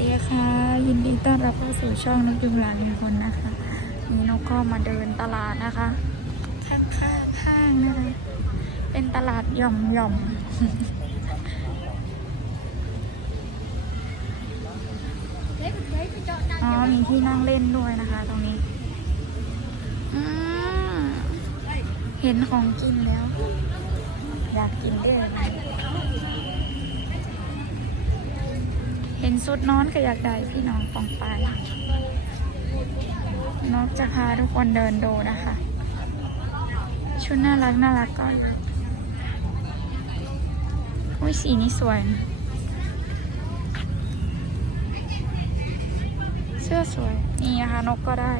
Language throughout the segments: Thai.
ดีค่ะ ยินดีต้อนรับเข้าสู่ช่องนกยุงลานลุงพลนะคะนี่นกก็มาเดินตลาดนะคะ ข้างข้างๆห้างนะคะ เป็นตลาดหย่อมหย่อมๆอ๋อมีที่นั่งเล่นด้วยนะคะ ตรงนี้เห็นของกินแล้ว อยากกินด้วย เห็นสุดนอนก็อยากได้พี่น้องปองไปนกจะพาทุกคนเดินดูนะคะ ชุดน่ารักน่ารักก่อนอุ้ยสีนี้สวยนะเสื้อสวย นี่นะคะนกก็ได้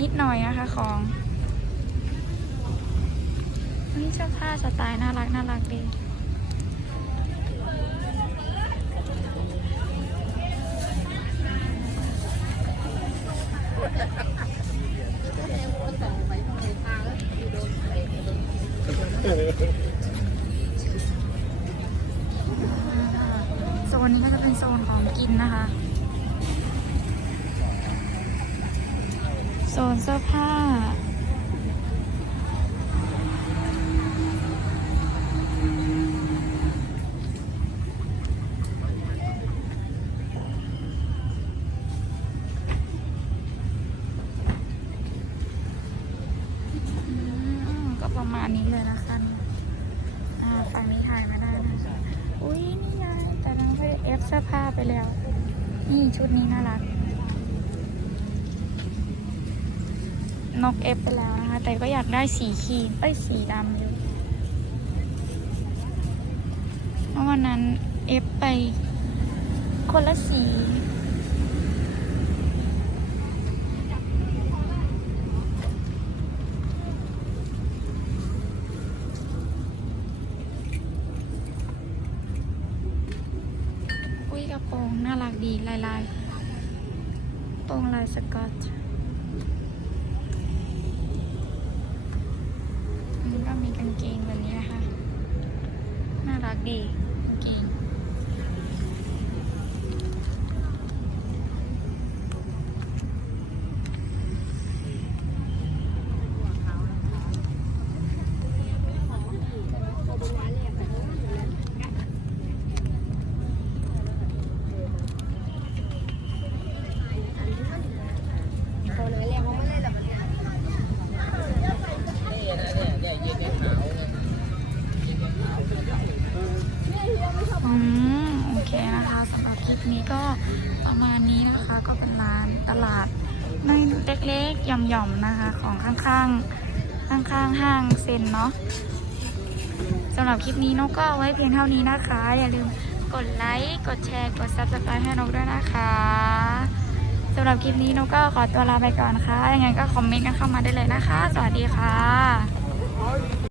นิดหน่อยนะคะของนี่เสื้อผ้าสไตล์น่ารักน่ารักดี โซนนี้ก็จะเป็นโซนของกินนะคะ โซนเสื้อผ้า ประมาณนี้เลยนะคะฝั่งนี้ถ่ายมาได้นะคะอุ้ยนี่ไงแต่น้องไปเอฟเสื้อผ้าไปแล้ว นี่ชุดนี้น่ารัก นกเอฟไปแล้วนะคะ แต่ก็อยากได้สีครีมเอ้ยสีดำอยู่เพราะวันนั้นเอฟไปคนละสี ระโปรงน่ารักดีลายลายๆโปรงลายสกอตอันก็มีกางเกงแบบนี้นะคะ น่ารักดีกางเกงอืมโอเคนะคะสำหรับคลิป นี้ก็ประมาณนี้นะคะ ก็เป็นร้านตลาดในเล็กๆหย่อมๆนะคะ ของข้างๆข้างๆห้างเซ็นเนาะสำหรับคลิปนี้นกก็ไว้เพียงเท่านี้นะคะ อย่าลืมกดไลค์ กดแชร์ กด subscribe ให้นกด้วยนะคะสำหรับคลิปนี้นกก็ขอตัวลาไปก่อนค่ะ ยังไงก็คอมเมนต์กันเข้ามาได้เลยนะคะ สวัสดีค่ะ